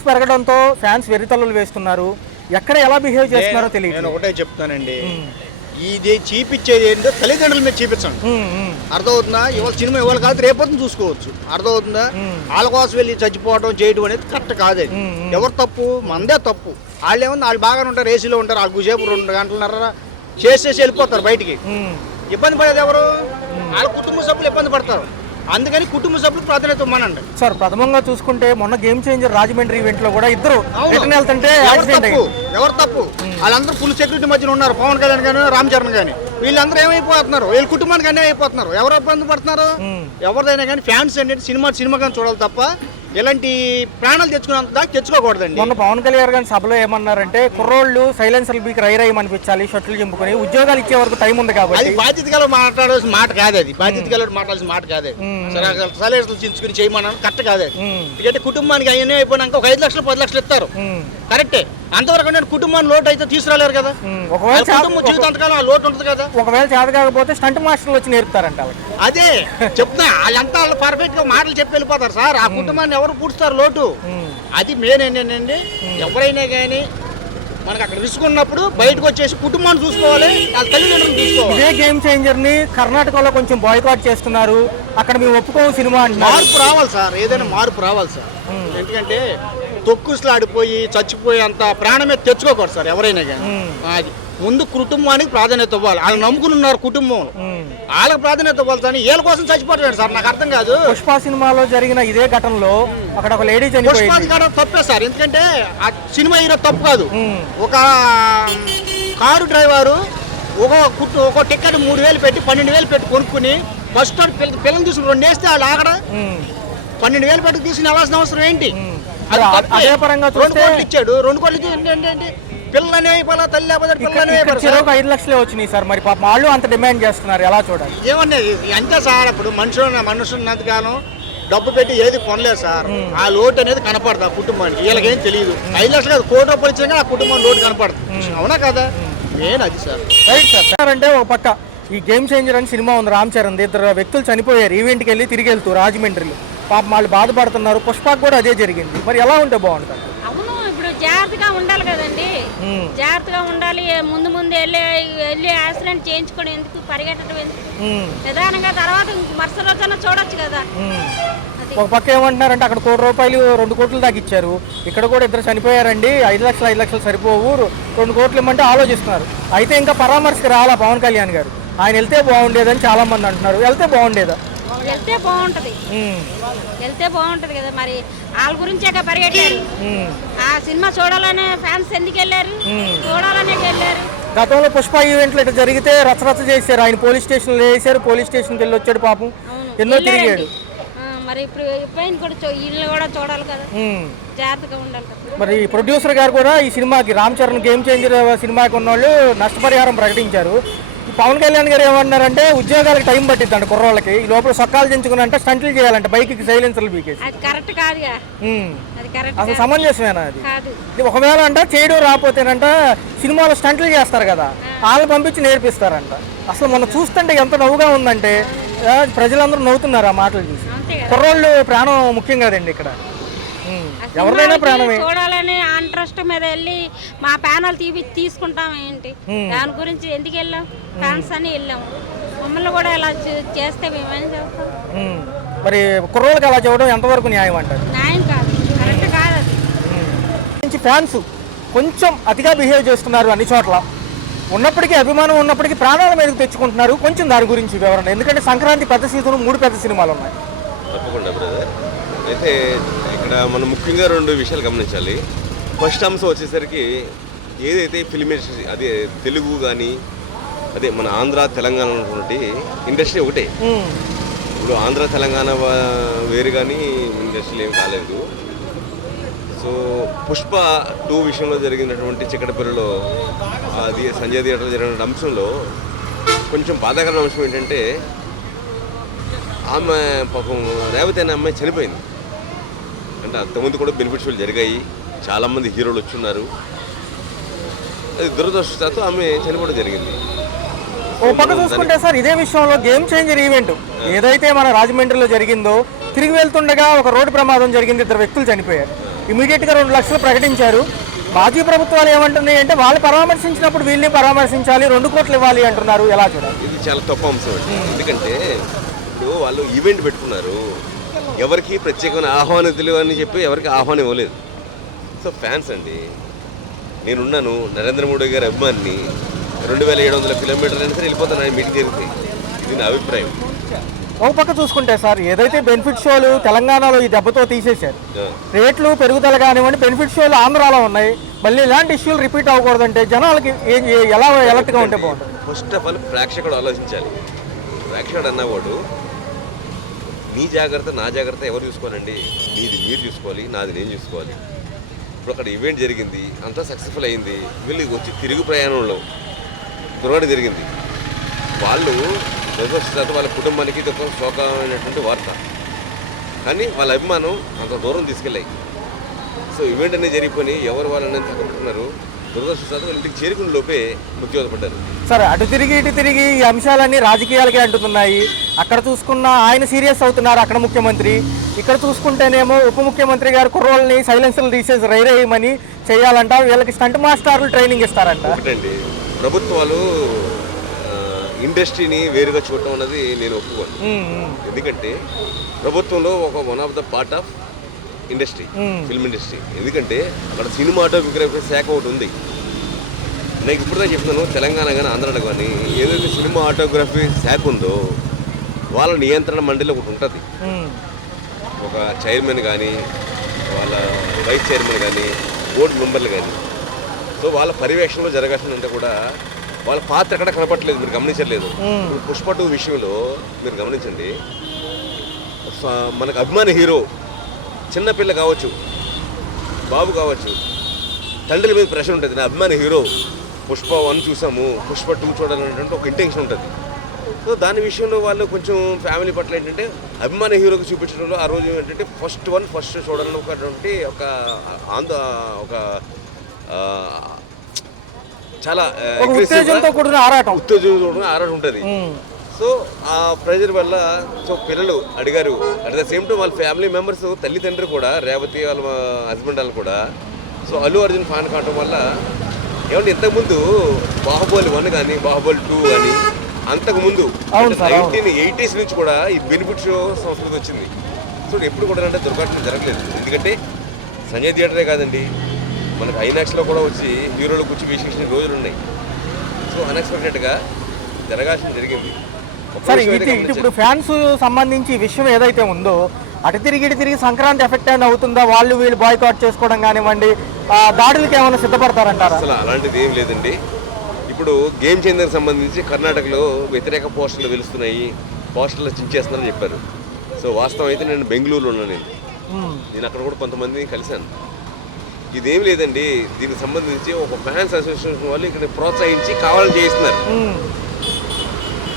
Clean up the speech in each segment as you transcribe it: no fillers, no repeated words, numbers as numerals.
Price పెరగడంతో fans వెర్రితల్లులు వేస్తున్నారు. ఎక్కడ ఎలా బిహేవ్ చేస్తున్నారో తెలియదు. నేను ఒకటే చెప్తానండి, ఇది చూపించేది ఏంటో తల్లిదండ్రుల మీద చూపించండి. అర్థమవుతుందా? ఇవాళ సినిమా ఇవాళ కాదు రేపొద్దున చూసుకోవచ్చు. అర్థమవుతుందా? వాళ్ళ కోసం వెళ్ళి చచ్చిపోవడం చేయడం అనేది కరెక్ట్ కాదు. ఎవరు తప్పు? మందే తప్పు. వాళ్ళు ఏమన్నా వాళ్ళు బాగానే ఉంటారు, ఏసీలో ఉంటారు, వాళ్ళకు సేపు 2 గంటలన్నర చేసేసి వెళ్ళిపోతారు బయటికి. ఇబ్బంది పడేది ఎవరు? వాళ్ళ కుటుంబ సభ్యులు ఇబ్బంది పడతారు. అందుకని కుటుంబ సభ్యులకు ప్రాధాన్యత ఇవ్వమనండి. సార్ ప్రథమంగా చూసుకుంటే మొన్న గేమ్ చేంజర్ రాజమండ్రి ఈవెంట్ లో కూడా ఇద్దరు వెళ్తుంటే ఎవరు తప్పు? వాళ్ళందరూ ఫుల్ సెక్యూరిటీ మధ్యన ఉన్నారు. పవన్ కళ్యాణ్ కానీ రామ్ చరణ్ కానీ వీళ్ళందరూ ఏమైపోతున్నారు? వీళ్ళ కుటుంబానికి అన్నీ అయిపోతున్నారు. ఎవరు ఇబ్బంది పడుతున్నారు? ఎవరిదైనా కానీ ఫ్యాన్స్ ఏంటంటే సినిమా కానీ చూడాలి తప్ప ఇలాంటి ప్రాణాలు తెచ్చుకున్నంత దాకా తెచ్చుకోకూడదండి. మొన్న పవన్ కళ్యాణ్ గారి సభలో ఏమన్నారంటే కుర్రోళ్ళు సైలెన్సర్ బీకి రైమనిపించాలి, షర్ట్లు చింపుకొని ఉద్యోగాలు ఇచ్చే వరకు టైం ఉంది కాబట్టి. అది బాధ్యత గల మాట్లాడాల్సిన మాట కాదు. అది బాధ్యత గల మాట్లాడాల్సిన మాట కాదు. సైలెన్సర్లు చించుకుని చేయమన్నా కరెక్ట్ కాదు. ఎందుకంటే కుటుంబానికి అవన్నీ అయిపోయినాక ఒక 5 లక్షలు 10 లక్షలు ఇస్తారు, కరెక్టే. అంతవరకు నేను కుటుంబాన్ని లోటు అయితే తీసుకురాలేరు కదా. ఒకవేళ జీవితాంతకాలం ఆ లోటు ఉంటుంది కదా. ఒకవేళ చేత కాకపోతే స్టంట్ మాస్టర్లు వచ్చి నేర్పుతారంట. అదే చెప్తున్నా, వాళ్ళంతా వాళ్ళు పర్ఫెక్ట్ గా మాటలు చెప్పి వెళ్ళిపోతారు సార్. ఆ కుటుంబాన్ని ఎవరు పూడుస్తారు లోటు? అది మెయిన్ ఏంటండి, ఎవరైనా కానీ మనకు అక్కడ రిస్క్ ఉన్నప్పుడు బయటకు వచ్చేసి కుటుంబాన్ని చూసుకోవాలి, వాళ్ళ తల్లిదండ్రులను చూసుకోవాలి. ఇదే గేమ్ చేంజర్ ని కర్ణాటకలో కొంచెం బాయ్కాట్ చేస్తున్నారు. అక్కడ మేము ఒప్పుకోము సినిమా అంటే మార్పు రావాలి సార్. ఏదైనా మార్పు రావాలి సార్. ఎందుకంటే తొక్కుసలాడిపోయి చచ్చిపోయి అంత ప్రాణమే తెచ్చుకోకూడదు సార్ ఎవరైనా కానీ. అది ముందు కుటుంబానికి ప్రాధాన్యత ఇవ్వాలి. వాళ్ళు నమ్ముకుని ఉన్నారు కుటుంబం, వాళ్ళకి ప్రాధాన్యత ఇవ్వాలి సార్. వీళ్ళ కోసం చచ్చిపోతాడు సార్, నాకు అర్థం కాదు. పుష్ప సినిమాలో జరిగిన ఇదే ఘటనలో అక్కడ ఒక లేడీ చనిపోయింది. పుష్ప ఘటన తప్పే సార్. ఎందుకంటే ఆ సినిమా హీరో తప్పు కాదు. ఒక కారు డ్రైవరు ఒక టికెట్ 3,000 పెట్టి 12,000 పెట్టి కొనుక్కుని ఫస్ట్ పిల్లలు తీసుకుని 2 వేస్తే వాళ్ళు ఆగడ 12,000 పెట్టి తీసుకుని వెళ్ళాల్సిన అవసరం ఏంటి? అదే పరంగా 2 కోట్లు ఇచ్చాడు. 2 కోట్లు ఏంటంటే పిల్లనే అయిపోలా, తల్లి లేకపోతే పిల్లనే 5 లక్షలే వచ్చినాయి సార్. మరి పాప వాళ్ళు అంత డిమాండ్ చేస్తున్నారు, ఎలా చూడాలి? ఏమన్నది అంతే సార్. ఇప్పుడు మనుషులు ఉన్నంతగానో డబ్బు పెట్టి ఏది కొనలేదు సార్. ఆ లోటు అనేది కనపడదు ఆ కుటుంబానికి. వీళ్ళకేం తెలియదు. 5 లక్షలు కాదు, 1 కోటి రూపాయలు ఇచ్చినా ఆ కుటుంబం లోటు కనపడుతుంది. అవునా కదా? మెయిన్ అది సార్. Right sir. అంటే ఒక పక్క ఈ గేమ్ చేంజర్ అని సినిమా ఉంది, రామ్ చరణ్. 2 వ్యక్తులు చనిపోయారు ఈవెంట్కి వెళ్ళి తిరిగి వెళ్తూ రాజమండ్రిలో. పాపం వాళ్ళు బాధపడుతున్నారు. పుష్పకు కూడా అదే జరిగింది. మరి ఎలా ఉంటే బాగుంటుంది? అవును, ఇప్పుడు జాగ్రత్తగా ఉండాలి కదండి. జాగ్రత్తగా ఉండాలి. ముందు వెళ్ళి యాక్సిడెంట్ చేయించుకోవడం ఎందుకు, పరిగెట్టడం ఎందుకు? నిదానంగా తర్వాత మరుసటి రోజున చూడొచ్చు కదా. ఒక పక్క ఏమంటున్నారంటే అక్కడ 1 కోటి రూపాయలు 2 కోట్లు దాకా ఇచ్చారు, ఇక్కడ కూడా 2 చనిపోయారండి, 5 లక్షలు సరిపోవు, 2 కోట్లు ఇమ్మంటే ఆలోచిస్తున్నారు. అయితే ఇంకా పరామర్శకి రాలా పవన్ కళ్యాణ్ గారు. ఆయన వెళ్తే బాగుండేదని చాలా మంది అంటున్నారు. వెళ్తే బాగుండేదా? వెళ్తే బాగుంటది కదా. మరి వాళ్ళ గురించే పరిగెట్టారు. ఆ సినిమా చూడాలనే ఫ్యాన్స్ ఎందుకు వెళ్ళారు? చూడాలనే వెళ్ళారు. గతంలో పుష్ప ఈవెంట్లు ఇట్లా జరిగితే రచ్చరచ్చ చేశారు. ఆయన పోలీస్ స్టేషన్లో వేసారు, పోలీస్ స్టేషన్కి వెళ్ళి వచ్చాడు పాపం, ఎన్నో తిరిగాడు. మరి ఇప్పుడు ఇల్లు కూడా చూడాలి కదా, జాగ్రత్తగా ఉండాలి కదా. మరి ప్రొడ్యూసర్ గారు కూడా ఈ సినిమాకి రామ్ చరణ్ గేమ్ చేంజర్ సినిమాకి ఉన్న వాళ్ళు నష్టపరిహారం ప్రకటించారు. పవన్ కళ్యాణ్ గారు ఏమన్నారంటే ఉద్యోగాలకు టైం పట్టిద్దంట కుర్రోళ్ళకి. ఈ లోపల సొక్కాలు దించుకుని అంటే స్టంట్లు చేయాలంటే బైక్కి సైలెన్సర్లు బీకేసి. అది కరెక్ట్ కాదుగా. అసలు సమంజసమేనా అది? ఒకవేళ అంట చేయడం రాకపోతేనంట సినిమాలో స్టంట్లు చేస్తారు కదా, వాళ్ళని పంపించి నేర్పిస్తారంట. అసలు మనం చూస్తుంటే ఎంత నవ్వుగా ఉందంటే ప్రజలందరూ నవ్వుతున్నారు ఆ మాటలు చూసి. కుర్రోళ్ళు ప్రాణం ముఖ్యం కదండి ఇక్కడ. ఎవరినైనా ప్రాణమే. చూడాలని ఇంట్రెస్ట్ మీద వెళ్ళి మా ప్యానల్ తీసుకుంటాం ఏంటి, దాని గురించి ఎందుకు వెళ్ళాం? ఫ్యాన్స్ అని వెళ్ళాము. మమ్మల్ని కూడా ఇలా చేస్తే మేమేం చేస్తాం? మరి కుర్రోళ్ళకి అలా చూడడం ఎంతవరకు న్యాయం అంటారు? న్యాయం కాదు, కరెక్ట్ కాదు. అది ఫ్యాన్స్ కొంచెం అతిగా బిహేవ్ చేస్తున్నారు అన్ని చోట్ల. ఉన్నప్పటికీ అభిమానం ఉన్నప్పటికీ ప్రాణాల మీదకి తెచ్చుకుంటున్నారు. కొంచెం దాని గురించి వివరణ. ఎందుకంటే సంక్రాంతి పెద్ద సీజన్, 3 పెద్ద సినిమాలు ఉన్నాయి. తప్పకుండా బ్రదర్. అయితే ఇక్కడ మనం ముఖ్యంగా 2 విషయాలు గమనించాలి. ఫస్ట్ అంశం వచ్చేసరికి ఏదైతే ఫిల్మ్ ఇండస్ట్రీ, అదే తెలుగు కానీ అదే మన ఆంధ్ర తెలంగాణ ఉన్నటువంటి ఇండస్ట్రీ ఒకటే. ఇప్పుడు ఆంధ్ర తెలంగాణ వేరు కానీ ఇండస్ట్రీలు ఏం కాలేదు. సో పుష్ప 2 విషయంలో జరిగినటువంటి చిక్కటపల్లిలో అది సంజయ్ థియేటర్లో జరిగిన అంశంలో కొంచెం బాధాకరమైన అంశం ఏంటంటే ఆమె పాపం రేవతి అనే అమ్మాయి చనిపోయింది. అంటే అంతకుముందు కూడా బెనిఫిట్ షోలు జరిగాయి, చాలామంది హీరోలు వచ్చున్నారు. అది దురదృష్టతో ఆమె చనిపోవడం జరిగింది. ఓ పక్క చూసుకుంటే సార్ ఇదే విషయంలో గేమ్ చేంజర్ ఈవెంట్ ఏదైతే మన రాజమండ్రిలో జరిగిందో, తిరిగి వెళ్తుండగా ఒక రోడ్డు ప్రమాదం జరిగింది, 2 వ్యక్తులు చనిపోయారు. ఇమీడియట్గా 2 లక్షలు ప్రకటించారు. మాజీ ప్రభుత్వాలు ఏమంటున్నాయి అంటే వాళ్ళు పరామర్శించినప్పుడు వీళ్ళని పరామర్శించాలి, 2 కోట్లు ఇవ్వాలి అంటున్నారు. ఎలా చూడాలి? ఇది చాలా తప్పు అంశం అండి. ఎందుకంటే ఇప్పుడు వాళ్ళు ఈవెంట్ పెట్టుకున్నారు, ఎవరికి ప్రత్యేకమైన ఆహ్వానితులు అని చెప్పి ఎవరికి ఆహ్వానం ఇవ్వలేదు. సో ఫ్యాన్స్ అండి, నేనున్నాను, నరేంద్ర మోడీ గారి అభిమానిని, 2700 కిలోమీటర్లు అయినా సరే వెళ్ళిపోతాను ఆయన మీటింగ్ జరిగితే. ఇది నా అభిప్రాయం. ఒక పక్క చూసుకుంటే సార్, ఏదైతే బెనిఫిట్ షోలు తెలంగాణలో ఈ దెబ్బతో తీసేశారు, రేట్లు పెరుగుదల కానివ్వండి, బెనిఫిట్ షోలు ఆంధ్రాలో ఉన్నాయి, మళ్ళీ ఇలాంటి ఇష్యూలు రిపీట్ అవ్వకూడదంటే జనాలకి ఎలా ఎలర్ట్గా ఉంటే బాగుంటుంది? ఫస్ట్ ఆఫ్ ఆల్ ప్రేక్షకుడు ఆలోచించాలి. ప్రేక్షకుడు అన్నవాడు నీ జాగ్రత్త నా జాగ్రత్త ఎవరు చూసుకోవాలండి? నీది మీరు చూసుకోవాలి, నాది నేను చూసుకోవాలి. ఇప్పుడు అక్కడ ఈవెంట్ జరిగింది, అంతా సక్సెస్ఫుల్ అయింది, వీళ్ళు వచ్చి తిరుగు ప్రయాణంలో దుర్ఘటన జరిగింది. వాళ్ళు దురదృష్టవశాత్తు వాళ్ళ కుటుంబానికి ఇది ఒక శోకమైనటువంటి వార్త, కానీ వాళ్ళ అభిమానం అంత దూరం తీసుకెళ్ళాయి. సో ఈవెంట్ అనేది జరిగిపోయి ఎవరు వాళ్ళని తగ్గబెట్టుకున్నారు, దురదృష్టవశాత్తు వాళ్ళ ఇంటికి చేరుకున్న లోపే మృత్యువతపడ్డారు. సరే, అటు తిరిగి ఇటు తిరిగి ఈ అంశాలన్నీ రాజకీయాలకే అంటున్నాయి. అక్కడ చూసుకున్న ఆయన సీరియస్ అవుతున్నారు, అక్కడ ముఖ్యమంత్రి. ఇక్కడ చూసుకుంటేనేమో ఉప ముఖ్యమంత్రి గారు కుర్రోళ్ళని సైలెన్సర్లు తీసేసి రైరేయమని చేయాలంట, వీళ్ళకి స్టంట్ మాస్టర్లు ట్రైనింగ్ ఇస్తారంట. ఒకటండి, ప్రభుత్వాలు ఇండస్ట్రీని వేరుగా చూడటం అన్నది నేను ఒప్పుకోను. ఎందుకంటే ప్రభుత్వంలో ఒక one of the part of industry, film industry. ఎందుకంటే అక్కడ సినిమాటోగ్రఫీ శాఖ ఒకటి ఉంది. నాకు ఇప్పుడుదా చెప్తున్నాను, తెలంగాణ కానీ ఆంధ్రాలో కానీ ఏదైతే సినిమా ఆటోగ్రఫీ శాఖ ఉందో వాళ్ళ నియంత్రణ మండలి ఒకటి ఉంటుంది. ఒక చైర్మన్ కానీ, వాళ్ళ వైస్ చైర్మన్ కానీ, బోర్డు మెంబర్లు కానీ. సో వాళ్ళ పర్యవేక్షణలో జరగాల్సిందంటే కూడా వాళ్ళ పాత్ర ఎక్కడ కనపట్లేదు, మీరు గమనించలేదు. ఇప్పుడు పుష్ప 2 విషయంలో మీరు గమనించండి, మనకు అభిమాన హీరో చిన్నపిల్ల కావచ్చు, బాబు కావచ్చు, తండ్రి మీద ప్రెషర్ ఉంటుంది. నా అభిమాన హీరో పుష్ప 1 చూసాము, పుష్ప 2 చూడాలనేటువంటి ఒక ఇంటెన్షన్ ఉంటుంది. సో దాని విషయంలో వాళ్ళు కొంచెం ఫ్యామిలీ పట్ల ఏంటంటే అభిమాన హీరోకి చూపించడంలో ఆ రోజు ఏంటంటే ఫస్ట్ చూడాలని ఒకటువంటి ఒక చాలా ఉత్తేజంతో కూడిన ఆరాటం ఉంటుంది. సో ఆ ప్రెజర్ వల్ల సో పిల్లలు అడిగారు. అట్ ద సేమ్ టైం వాళ్ళ ఫ్యామిలీ మెంబర్స్, తల్లిదండ్రులు కూడా, రేవతి వాళ్ళ హస్బెండ్ వాళ్ళు కూడా సో అల్లు అర్జున్ ఫ్యాన్ కావడం వల్ల ఏమంటే ఇంతకుముందు బాహుబలి 1 కానీ బాహుబలి 2 కానీ అంతకుముందు 1980s నుంచి కూడా ఈ బెనిఫిట్ షో సంస్కృతి వచ్చింది. సో ఎప్పుడు కూడా అంటే దుర్ఘటన జరగలేదు. ఎందుకంటే సంజయ్ థియేటరే కాదండి, మనకు ఐనాక్స్లో కూడా వచ్చి హీరోలు కూర్చి వీక్షించిన రోజులు ఉన్నాయి. సో అన్ఎక్స్పెక్టెడ్గా జరగాల్సింది జరిగింది. సరే, ఇప్పుడు ఫ్యాన్స్ సంబంధించి విషయం ఏదైతే ఉందో అటు తిరిగి సంక్రాంతి ఎఫెక్ట్ అయినా అవుతుందా? వాళ్ళు వీళ్ళు బాయ్కాట్ చేసుకోవడం కానివ్వండి, దాడులకి ఏమైనా సిద్ధపడతారంటారా? అసలు అలాంటిది ఏం లేదండి. ఇప్పుడు గేమ్ చేంజర్కి సంబంధించి కర్ణాటకలో వ్యతిరేక పోస్టర్లు వెలుస్తున్నాయి, పోస్టర్లు చించేస్తున్నారని చెప్పారు. సో వాస్తవం అయితే నేను బెంగళూరులో ఉన్నాను. నేను అక్కడ కూడా కొంతమందిని కలిశాను. ఇదేం లేదండి, దీనికి సంబంధించి ఒక ఫ్యాన్స్ అసోసియేషన్ వాళ్ళు ఇక్కడ ప్రోత్సహించి కావాలని చేయిస్తున్నారు.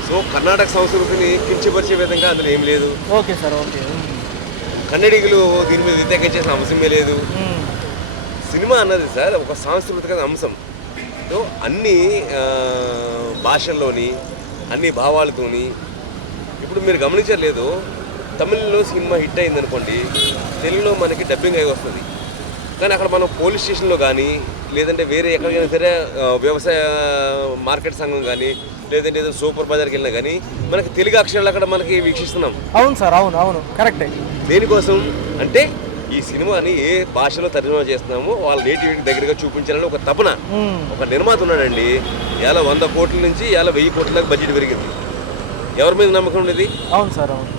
సో కర్ణాటక సంస్కృతిని కించపరిచే విధంగా అందులో ఏం లేదు. Okay sir, okay. కన్నడిగులు దీని మీద వ్యతిరేకించేసిన అంశమే లేదు. సినిమా అన్నది సార్ ఒక సాంస్కృతిక అంశం. సో అన్ని భాషల్లోని అన్ని భావాలతోని ఇప్పుడు మీరు గమనించలేదు, తమిళ్లో సినిమా హిట్ అయింది అనుకోండి, తెలుగులో మనకి డబ్బింగ్ అయి వస్తుంది. కానీ అక్కడ మనం పోలీస్ స్టేషన్లో కానీ లేదంటే వేరే ఎక్కడికైనా సరే వ్యవసాయ మార్కెట్ సంఘం కానీ లేదంటే ఏదో సూపర్ బజార్కి వెళ్ళినా కానీ మనకి తెలుగు అక్షరాలు అక్కడ మనకి వీక్షిస్తున్నాం. అవును సార్, అవును కరెక్టే. దేనికోసం అంటే ఈ సినిమాని ఏ భాషలో తర్జుమా చేస్తున్నామో వాళ్ళ నేటివిటీ దగ్గరగా చూపించాలని ఒక తపన. ఒక నిర్మాత ఉన్నాడండి, ఇలా 100 కోట్ల నుంచి ఇలా 1000 కోట్ల దాకా బడ్జెట్ పెరిగింది. ఎవరి మీద నమ్మకం ఉండేది? అవును సార్, అవును.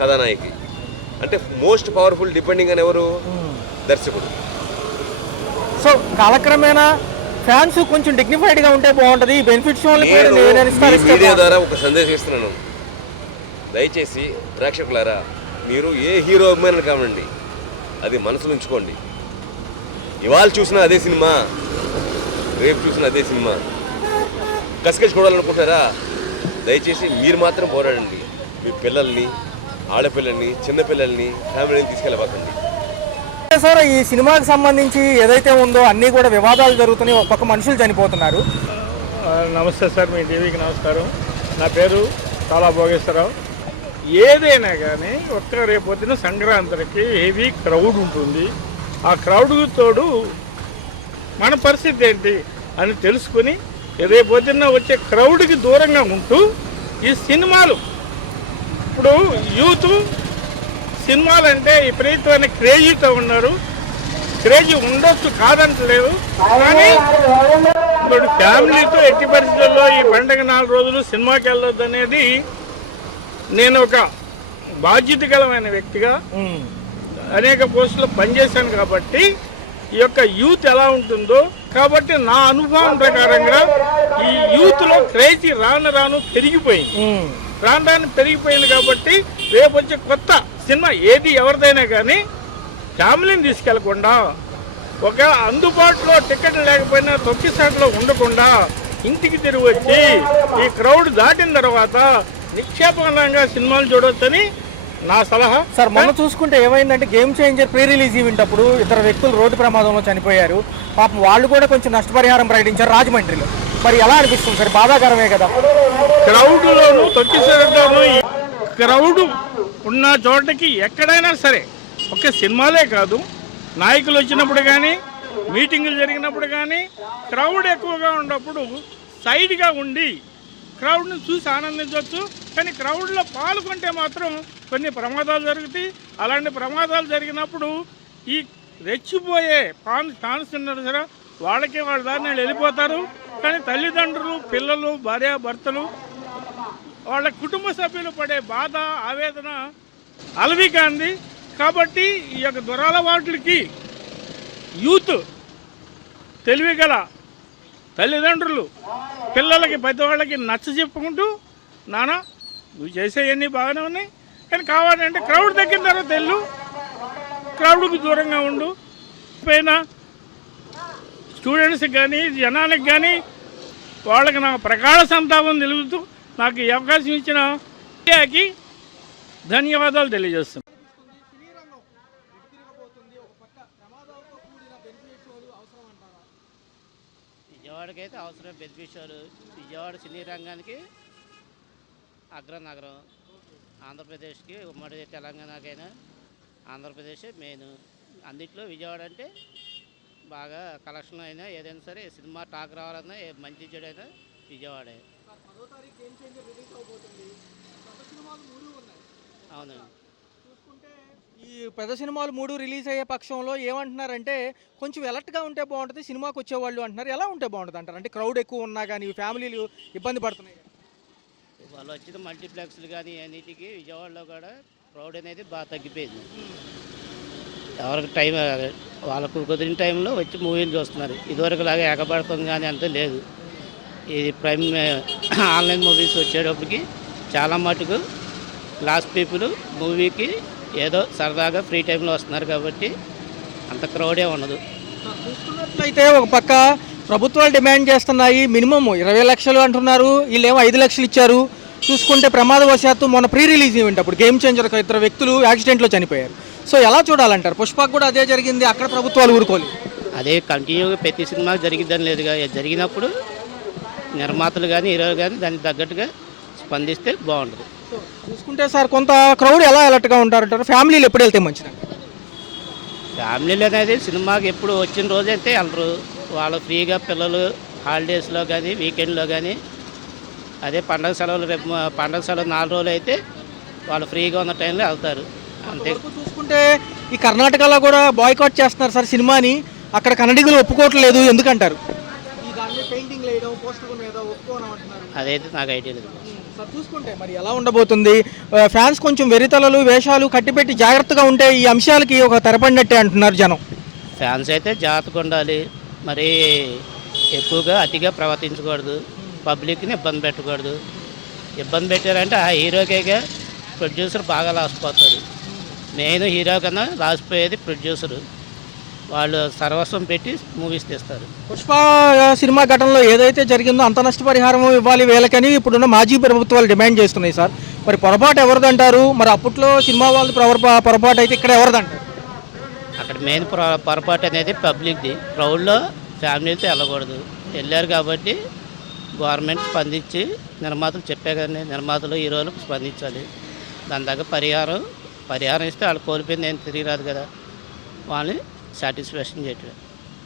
కథానాయకి అంటే మోస్ట్ పవర్ఫుల్ డిపెండింగ్ అని ఎవరు? దర్శకుడు. సో కాలక్రమేణా ఫ్యాన్స్ కొంచెం డిగ్నిఫైడ్గా ఉంటే బాగుంటుంది. బెనిఫిట్ షో మీడియా ద్వారా ఒక సందేశం ఇస్తున్నాను, దయచేసి ప్రేక్షకులారా, మీరు ఏ హీరో అభిమానులు కావండి, అది మనసులో ఉంచుకోండి. ఇవాళ చూసినా అదే సినిమా, రేపు చూసినా అదే సినిమా. కసికసి చూడాలనుకుంటారా? దయచేసి మీరు మాత్రం పోరాడండి. మీ పిల్లల్ని, ఆడపిల్లల్ని, చిన్నపిల్లల్ని, ఫ్యామిలీని తీసుకెళ్ళబాకండి. సార్, ఈ సినిమాకి సంబంధించి ఏదైతే ఉందో అన్నీ కూడా వివాదాలు జరుగుతున్నాయి, ఒక పక్క మనుషులు చనిపోతున్నారు. నమస్తే సార్, మీ టీవీకి నమస్కారం. నా పేరు తాలా భోగేశ్వరరావు. ఏదైనా కానీ రేపొద్దున సంక్రాంతికి హెవీ క్రౌడ్ ఉంటుంది. ఆ క్రౌడ్కు తోడు మన పరిస్థితి ఏంటి అని తెలుసుకుని రేపొద్దున వచ్చే క్రౌడ్కి దూరంగా ఉంటూ ఈ సినిమాలు, ఇప్పుడు యూత్ సినిమాలు అంటే విపరీతమైన క్రేజీతో ఉన్నారు. క్రేజీ ఉండొచ్చు, కాదంటలేదు. కానీ ఇప్పుడు ఫ్యామిలీతో ఎట్టి పరిస్థితుల్లో ఈ పండగ 4 రోజులు సినిమాకి వెళ్ళొద్దు అనేది నేను ఒక బాధ్యతకరమైన వ్యక్తిగా అనేక పోస్టులో పనిచేశాను కాబట్టి ఈ యొక్క యూత్ ఎలా ఉంటుందో, కాబట్టి నా అనుభవం ప్రకారంగా ఈ యూత్లో క్రేజీ రాను పెరిగిపోయింది. రాను పెరిగిపోయింది కాబట్టి రేపు వచ్చే కొత్త సినిమా ఏది ఎవరిదైనా కానీ ఫ్యామిలీని తీసుకెళ్లకుండా, ఒక అందుబాటులో టికెట్ లేకపోయినా తొక్కిసాట్లో ఉండకుండా ఇంటికి తిరిగి వచ్చి ఈ క్రౌడ్ దాటిన తర్వాత నిక్షేపంగా సినిమాలు చూడొచ్చని నా సలహా. సార్, మొన్న చూసుకుంటే ఏమైందంటే game changer pre release event అప్పుడు 2 వ్యక్తులు రోడ్డు ప్రమాదంలో చనిపోయారు. పాపం వాళ్ళు కూడా కొంచెం నష్టపరిహారం ప్రకటించారు రాజమండ్రిలో. మరి ఎలా అనిపిస్తుంది సార్? బాధాకరమే కదా. క్రౌడ్లోను తొక్కిసలోను క్రౌడ్ ఉన్న చోటకి ఎక్కడైనా సరే, ఒక సినిమాలే కాదు, నాయకులు వచ్చినప్పుడు కానీ మీటింగులు జరిగినప్పుడు కానీ క్రౌడ్ ఎక్కువగా ఉన్నప్పుడు సైడ్గా ఉండి క్రౌడ్ని చూసి ఆనందించవచ్చు. కానీ క్రౌడ్లో పాల్గొంటే మాత్రం కొన్ని ప్రమాదాలు జరుగుతాయి. అలాంటి ప్రమాదాలు జరిగినప్పుడు ఈ రెచ్చిపోయే ఫ్యాన్స్ ఉన్నారు సరే, వాళ్ళకి వాళ్ళ దారిని వాళ్ళు వెళ్ళిపోతారు. కానీ తల్లిదండ్రులు, పిల్లలు, భార్యాభర్తలు, వాళ్ళ కుటుంబ సభ్యులు పడే బాధ, ఆవేదన అలవికాంది. కాబట్టి ఈ యొక్క దురలవాట్లకి యూత్, తెలివిగల తల్లిదండ్రులు పిల్లలకి, పెద్దవాళ్ళకి నచ్చ చెప్పుకుంటూ, నాన్న నువ్వు చేసేవన్నీ బాగానే ఉన్నాయి, కానీ కావాలంటే క్రౌడ్ తగ్గిన తర్వాత వెళ్ళు, క్రౌడ్కి దూరంగా ఉండు. పైన స్టూడెంట్స్కి కానీ జనానికి కానీ వాళ్ళకి నా ప్రగాఢ సంతాపం తెలుగుతూ నాకు ఈ అవకాశం ఇచ్చిన ఇండియాకి ధన్యవాదాలు తెలియజేస్తున్నాను. విజయవాడకైతే అవసరం, బెనిఫిషియల్. విజయవాడ సినీ రంగానికి అగ్రనగరం, ఆంధ్రప్రదేశ్కి, ఉమ్మడి తెలంగాణకైనా ఆంధ్రప్రదేశ్ మెయిన్. అన్నింటిలో విజయవాడ అంటే బాగా కలెక్షన్ అయినా ఏదైనా సరే, సినిమా టాక్ రావాలన్నా మంచి చెడైనా విజయవాడే. అవును. ఈ పెద్ద సినిమాలు 3 రిలీజ్ అయ్యే పక్షంలో ఏమంటున్నారంటే కొంచెం ఎలర్ట్గా ఉంటే బాగుంటుంది సినిమాకి వచ్చేవాళ్ళు అంటున్నారు. ఎలా ఉంటే బాగుంటుంది అంటారు? అంటే క్రౌడ్ ఎక్కువ ఉన్నా కానీ ఫ్యామిలీలు ఇబ్బంది పడుతున్నాయి. వాళ్ళు వచ్చిన మల్టీప్లెక్స్లు కానీ అన్నిటికీ విజయవాడలో కూడా క్రౌడ్ అనేది బాగా తగ్గిపోయింది. ఎవరికి టైం, వాళ్ళకు కుదిరిన టైంలో వచ్చి మూవీలు చూస్తున్నారు. ఇదివరకు లాగా ఎగబడతాం కానీ అంత లేదు. ఇది ప్రైమ్ ఆన్లైన్ మూవీస్ వచ్చేటప్పటికి చాలా మటుకు క్లాస్ పీపుల్ మూవీకి ఏదో సరదాగా ఫ్రీ టైంలో వస్తున్నారు కాబట్టి అంత క్రౌడే ఉండదు. చూసుకున్నట్లయితే ఒక పక్క ప్రభుత్వాలు డిమాండ్ చేస్తున్నాయి, మినిమం 20 లక్షలు అంటున్నారు, వీళ్ళేమో 5 లక్షలు ఇచ్చారు. చూసుకుంటే ప్రమాదవశాత్తు మొన్న ప్రీ రిలీజ్ ఈవెంట్ అప్పుడు గేమ్ చేంజర్ 2 వ్యక్తులు యాక్సిడెంట్లో చనిపోయారు. సో ఎలా చూడాలంటారు? పుష్పకు కూడా అదే జరిగింది, అక్కడ ప్రభుత్వాలు ఊరుకోలేదు. అదే కంటిన్యూగా ప్రతి సినిమాకి జరిగిద్దని లేదుగా. జరిగినప్పుడు నిర్మాతలు కానీ హీరోలు కానీ దానికి తగ్గట్టుగా స్పందిస్తే బాగుంటుంది. చూసుకుంటే సార్ కొంత క్రౌడ్ ఎలా అలర్ట్గా ఉంటారంటారు? ఫ్యామిలీలు ఎప్పుడు వెళ్తే మంచిది? ఫ్యామిలీలు అనేది సినిమాకి ఎప్పుడు వచ్చిన రోజైతే వెళ్ళరు. వాళ్ళు ఫ్రీగా పిల్లలు హాలిడేస్లో కానీ వీకెండ్లో కానీ, అదే పండగ సెలవులు, రేపు పండగ సెలవు 4 రోజులు అయితే వాళ్ళు ఫ్రీగా ఉన్న టైంలో వెళ్తారు అంతే. చూసుకుంటే ఈ కర్ణాటకలో కూడా బాయ్కాట్ చేస్తున్నారు సార్ సినిమాని, అక్కడ కన్నడిగులు ఒప్పుకోవట్లేదు, ఎందుకంటారు? అదైతే నాకు ఐడియా లేదు. చూసుకుంటే మరి ఎలా ఉండబోతుంది? ఫ్యాన్స్ కొంచెం వెరితలలు, వేషాలు కట్టిపెట్టి జాగ్రత్తగా ఉంటే ఈ అంశాలకి ఒక తెరపడినట్టే అంటున్నారు జనం. ఫ్యాన్స్ అయితే జాగ్రత్తగా ఉండాలి, మరి ఎక్కువగా అతిగా ప్రవర్తించకూడదు, పబ్లిక్ని ఇబ్బంది పెట్టకూడదు. ఇబ్బంది పెట్టారంటే ఆ హీరోకేగా ప్రొడ్యూసర్ బాగా లాసిపోతాడు. మెయిన్ హీరో కన్నా లాసిపోయేది ప్రొడ్యూసరు. వాళ్ళు సర్వస్వం పెట్టి మూవీస్ తీస్తారు. పుష్ప సినిమా ఘటనలో ఏదైతే జరిగిందో అంత నష్టపరిహారం ఇవ్వాలి వీళ్ళకని ఇప్పుడున్న మాజీ ప్రభుత్వాలు డిమాండ్ చేస్తున్నాయి సార్. మరి పొరపాటు ఎవరిదంటారు? మరి అప్పట్లో సినిమా వాళ్ళు పొరపాటు అయితే ఇక్కడ ఎవరిదంటారు? అక్కడ మెయిన్ పొరపాటు అనేది పబ్లిక్ది. క్రౌడ్లో ఫ్యామిలీతో వెళ్ళకూడదు. వెళ్ళారు కాబట్టి గవర్నమెంట్ స్పందించి, నిర్మాతలు చెప్పే కానీ నిర్మాతలు హీరోలు స్పందించాలి. దాని దగ్గర పరిహారం ఇస్తే వాళ్ళు కోల్పోయింది ఏం తిరిగి రాదు కదా, వాళ్ళని సాటిస్ఫాక్షన్ చేయటం.